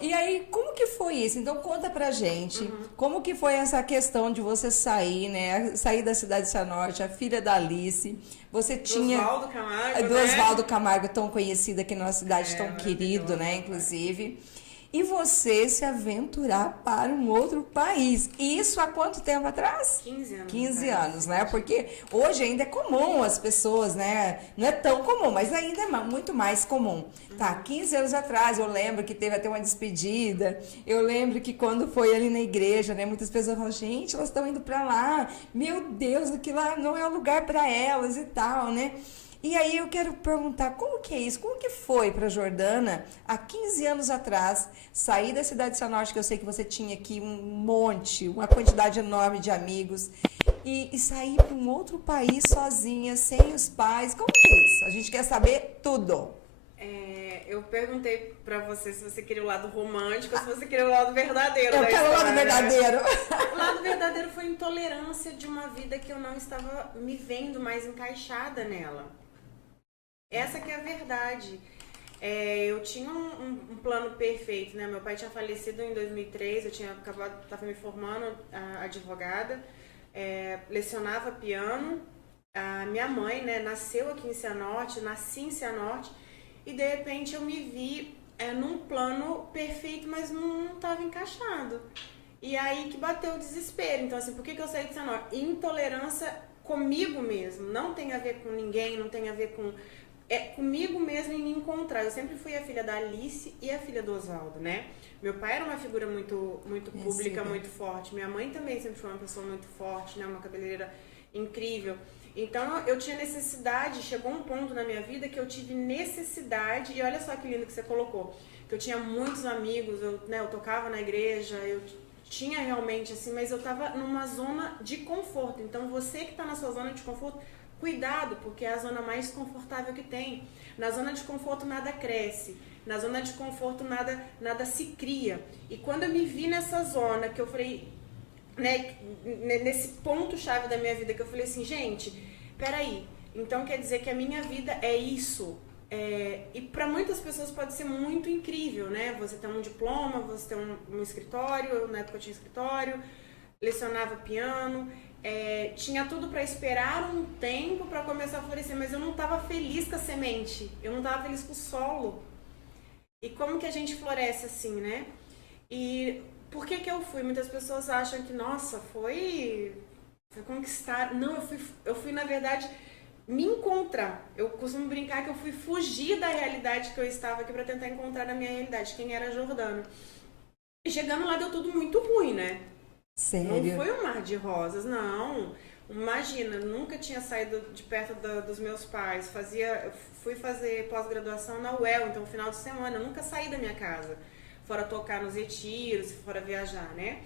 e aí, como que foi isso? Então, conta pra gente, como que foi essa questão de você sair, né? Sair da cidade de Cianorte, a filha da Alice. Você tinha... Oswaldo Camargo, Do né? Oswaldo Camargo, tão conhecido aqui na nossa cidade, tão querido, Maravilhoso, né? meu pai. Inclusive. E você se aventurar para um outro país. E isso há quanto tempo atrás? 15 anos 15 atrás. anos, né? Porque hoje ainda é comum as pessoas, né? Não é tão comum, mas ainda é muito mais comum. Tá, 15 anos atrás eu lembro que teve até uma despedida. Eu lembro que quando foi ali na igreja, né? Muitas pessoas falam, gente, elas estão indo para lá. Meu Deus, aquilo lá não é o lugar para elas e tal, né? E aí eu quero perguntar, como que é isso? Como que foi para Jordana, há 15 anos atrás, sair da cidade de Cianorte, que eu sei que você tinha aqui um monte, uma quantidade enorme de amigos, e sair para um outro país sozinha, sem os pais? Como que é isso? A gente quer saber tudo. Eu perguntei pra você se você queria o lado romântico ou se você queria o lado verdadeiro Eu da quero o lado história, né? verdadeiro. O lado verdadeiro foi intolerância de uma vida que eu não estava me vendo mais encaixada nela. Essa que é a verdade. Eu tinha um plano perfeito, né? Meu pai tinha falecido em 2003, eu tinha acabado, estava me formando advogada, lecionava piano. A minha mãe, né, nasceu aqui em Cianorte, nasci em Cianorte, e de repente eu me vi num plano perfeito, mas não estava encaixado. E aí que bateu o desespero. Então, assim, por que eu saí de Cianorte? Intolerância comigo mesmo. Não tem a ver com ninguém, não tem a ver com... comigo mesmo em me encontrar. Eu sempre fui a filha da Alice e a filha do Oswaldo, né? Meu pai era uma figura muito pública, muito forte. Minha mãe também sempre foi uma pessoa muito forte, né? Uma cabeleireira incrível. Então eu tinha necessidade, chegou um ponto na minha vida que eu tive necessidade, e olha só que lindo que você colocou, que eu tinha muitos amigos, eu tocava na igreja, eu tinha realmente assim, mas eu estava numa zona de conforto. Então você que está na sua zona de conforto, cuidado, porque é a zona mais confortável que tem. Na zona de conforto nada cresce, na zona de conforto nada se cria. E quando eu me vi nessa zona, que eu falei, né, nesse ponto-chave da minha vida, que eu falei assim, gente, peraí, então quer dizer que a minha vida é isso. E para muitas pessoas pode ser muito incrível, né? Você tem um diploma, você tem um escritório, na época eu tinha escritório, lecionava piano, tinha tudo para esperar um tempo para começar a florescer, mas eu não estava feliz com a semente, eu não estava feliz com o solo. E como que a gente floresce assim, né? E por que eu fui? Muitas pessoas acham que, nossa, foi conquistar. Não, eu fui na verdade me encontrar. Eu costumo brincar que eu fui fugir da realidade que eu estava aqui para tentar encontrar a minha realidade, quem era Jordana. E chegando lá deu tudo muito ruim, né? Sério? Não foi um mar de rosas, não. Imagina, nunca tinha saído de perto dos meus pais. Fui fazer pós-graduação na UEL, então final de semana, eu nunca saí da minha casa. Fora tocar nos retiros, fora viajar, né?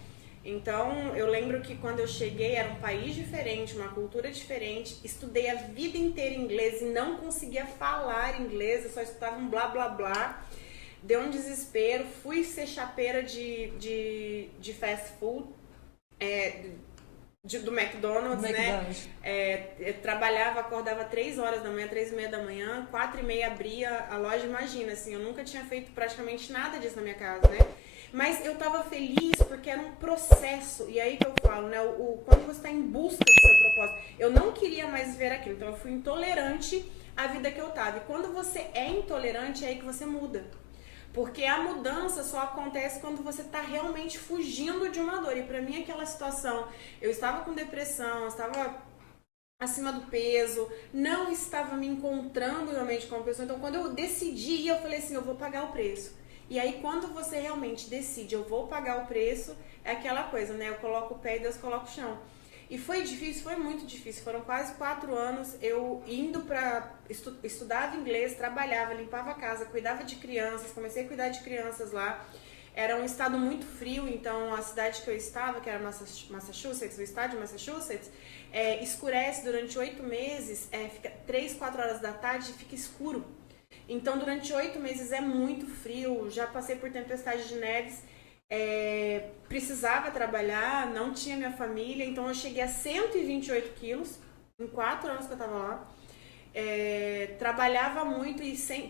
Então, eu lembro que quando eu cheguei era um país diferente, uma cultura diferente, estudei a vida inteira inglês e não conseguia falar inglês, eu só escutava um blá blá blá. Deu um desespero, fui ser chapeira de fast food, do McDonald's, né? Eu trabalhava, acordava 3 horas da manhã, 3h30 da manhã, 4h30 abria a loja, imagina, assim, eu nunca tinha feito praticamente nada disso na minha casa, né? Mas eu tava feliz porque era um processo, e aí que eu falo, né? Quando você tá em busca do seu propósito, eu não queria mais viver aquilo, então eu fui intolerante à vida que eu tava. E quando você é intolerante, é aí que você muda. Porque a mudança só acontece quando você está realmente fugindo de uma dor. E para mim aquela situação, eu estava com depressão, estava acima do peso, não estava me encontrando realmente como pessoa. Então quando eu decidi, eu falei assim, eu vou pagar o preço. E aí quando você realmente decide, eu vou pagar o preço, é aquela coisa, né? Eu coloco o pé e Deus coloca o chão. E foi difícil, foi muito difícil. Foram quase 4 anos eu indo para... Estudava inglês, trabalhava, limpava a casa, cuidava de crianças, comecei a cuidar de crianças lá. Era um estado muito frio, então a cidade que eu estava, que era Massachusetts, o estado de Massachusetts, escurece durante 8 meses, fica 3, 4 horas da tarde e fica escuro. Então durante 8 meses é muito frio, já passei por tempestade de neves. Precisava trabalhar, não tinha minha família, então eu cheguei a 128 quilos em 4 anos que eu tava lá. trabalhava muito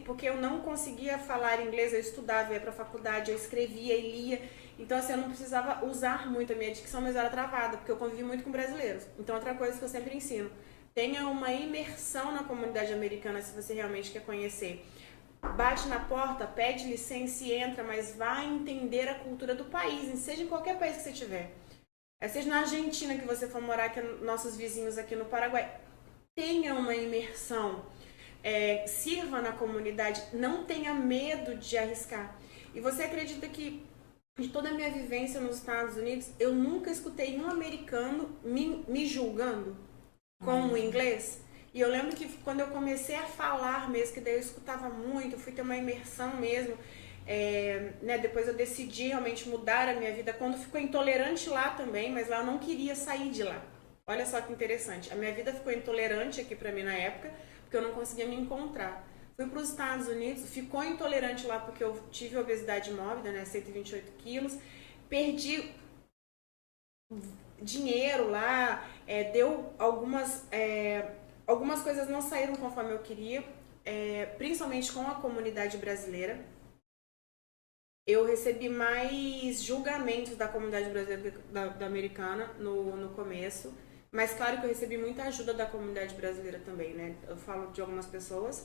porque eu não conseguia falar inglês, eu estudava, ia pra faculdade, eu escrevia e lia. Então, assim, eu não precisava usar muito a minha dicção, mas era travada, porque eu convivi muito com brasileiros. Então, outra coisa que eu sempre ensino, tenha uma imersão na comunidade americana, se você realmente quer conhecer. Bate na porta, pede licença e entra, mas vai entender a cultura do país, seja em qualquer país que você tiver. Seja na Argentina que você for morar, que é nossos vizinhos aqui no Paraguai. Tenha uma imersão, sirva na comunidade, não tenha medo de arriscar. E você acredita que de toda a minha vivência nos Estados Unidos, eu nunca escutei um americano me julgando com o inglês? E eu lembro que quando eu comecei a falar mesmo, que daí eu escutava muito, eu fui ter uma imersão mesmo, né, depois eu decidi realmente mudar a minha vida, quando ficou intolerante lá também, mas lá eu não queria sair de lá. Olha só que interessante, a minha vida ficou intolerante aqui pra mim na época, porque eu não conseguia me encontrar. Fui para os Estados Unidos, ficou intolerante lá porque eu tive obesidade mórbida, né, 128 quilos, perdi dinheiro lá, deu algumas coisas não saíram conforme eu queria, principalmente com a comunidade brasileira. Eu recebi mais julgamentos da comunidade brasileira do que da americana no começo, mas claro que eu recebi muita ajuda da comunidade brasileira também, né? Eu falo de algumas pessoas.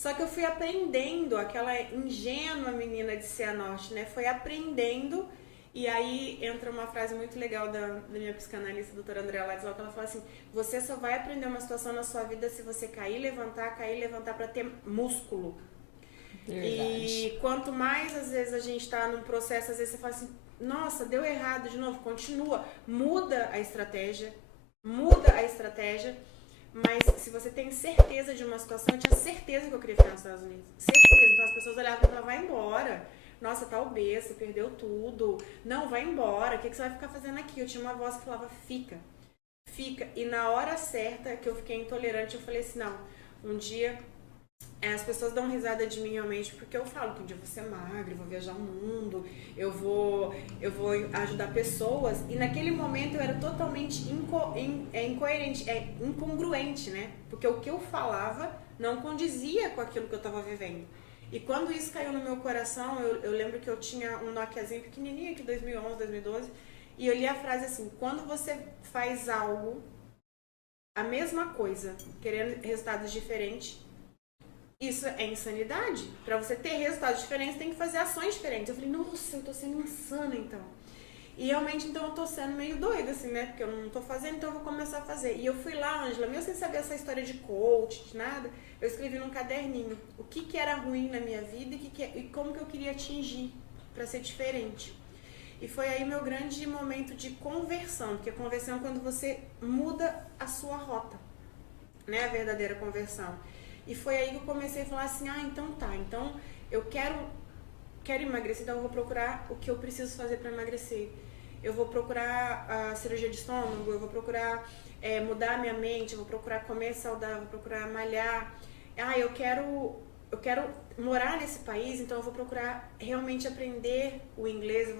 Só que eu fui aprendendo, aquela ingênua menina de Cianorte, né? Foi aprendendo, e aí entra uma frase muito legal da minha psicanalista, doutora Andréa Ladislau, que ela fala assim, você só vai aprender uma situação na sua vida se você cair e levantar para ter músculo. Verdade. E quanto mais, às vezes, a gente tá num processo, às vezes você fala assim, nossa, deu errado de novo, continua, muda a estratégia, mas se você tem certeza de uma situação, eu tinha certeza que eu queria ficar nos Estados Unidos. Certeza. Então as pessoas olhavam e falavam, vai embora. Nossa, tá obesa, perdeu tudo. Não, vai embora. O que você vai ficar fazendo aqui? Eu tinha uma voz que falava, fica. E na hora certa que eu fiquei intolerante, eu falei assim, não, um dia as pessoas dão risada de mim realmente, porque eu falo que um dia eu vou ser magra, eu vou viajar o mundo, eu vou ajudar pessoas, e naquele momento eu era totalmente incoerente, incongruente, né? Porque o que eu falava não condizia com aquilo que eu estava vivendo. E quando isso caiu no meu coração, eu lembro que eu tinha um Nokiazinho pequenininho aqui, 2011, 2012, e eu li a frase assim, quando você faz algo, a mesma coisa, querendo resultados diferentes, isso é insanidade. Pra você ter resultados diferentes, tem que fazer ações diferentes. Eu falei, nossa, eu tô sendo insana então. E realmente, então, eu tô sendo meio doida, assim, né? Porque eu não tô fazendo, então eu vou começar a fazer. E eu fui lá, Ângela, mesmo sem saber essa história de coach, de nada, eu escrevi num caderninho o que era ruim na minha vida e como que eu queria atingir pra ser diferente. E foi aí meu grande momento de conversão, porque a conversão é quando você muda a sua rota, né? A verdadeira conversão. E foi aí que eu comecei a falar assim, então tá, então eu quero emagrecer, então eu vou procurar o que eu preciso fazer para emagrecer. Eu vou procurar a cirurgia de estômago, eu vou procurar mudar a minha mente, eu vou procurar comer saudável, vou procurar malhar. Eu quero morar nesse país, então eu vou procurar realmente aprender o inglês,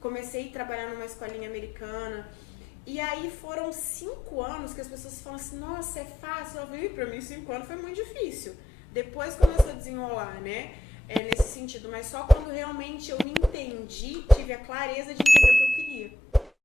comecei a trabalhar numa escolinha americana. E aí foram 5 anos que as pessoas falam assim, nossa, é fácil. Eu falei, pra mim 5 anos foi muito difícil. Depois começou a desenrolar, né? Nesse sentido, mas só quando realmente eu entendi, tive a clareza de entender o que eu queria.